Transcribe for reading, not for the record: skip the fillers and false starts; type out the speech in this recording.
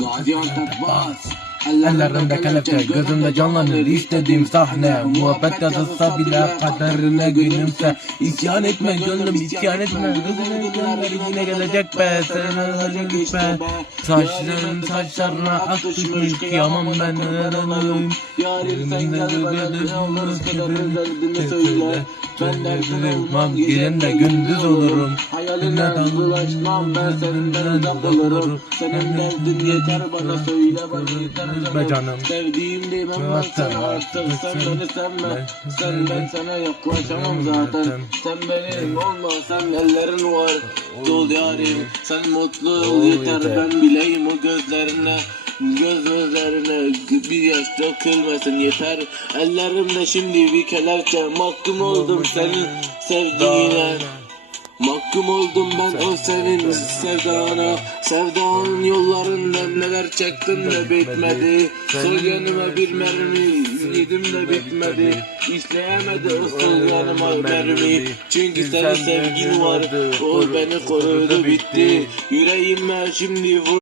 Gaziantep bas. Ellerimde kelepçe, gözümde canlanır istediğim sahne. Muhabbet yazılsa bile kaderine gülümse. İsyan etme gönlüm, isyan etme. Gözüne günler yine gelecek be. Sen gelecek be. Saçlarına ak düşmüş, kıyamam ben. Yarim sen gel bana, ne olur kaderin derdini söyle. Ben derdim gecemde gündüz olurum. Hayaline bulaşmam, ben senin derdine kalırım. Senin derdin yeter bana, söyle bana yeter be canım. Sevdiğim demem var sana artık, sen beni sevme. Sen ben sana yaklaşamam zaten. Sen benim olmasan ellerin var. Dol yarim, sen mutlu ol yeter, ben bileyim o gözlerine. Gözlerine bir yaş dökülmesin yeter. Ellerimde şimdi bir kelepçe, mahkum oldum senin sevdiğine. Mahkum oldum ben o senin sevdana. Sevdanın yollarından neler çektim de bitmedi. Sol yanıma bir mermi yedim de bitmedi. İşleyemedi o sol yanıma mermi. Çünkü senin sevgin vardı, o beni korudu bitti. Yüreğime şimdi vur.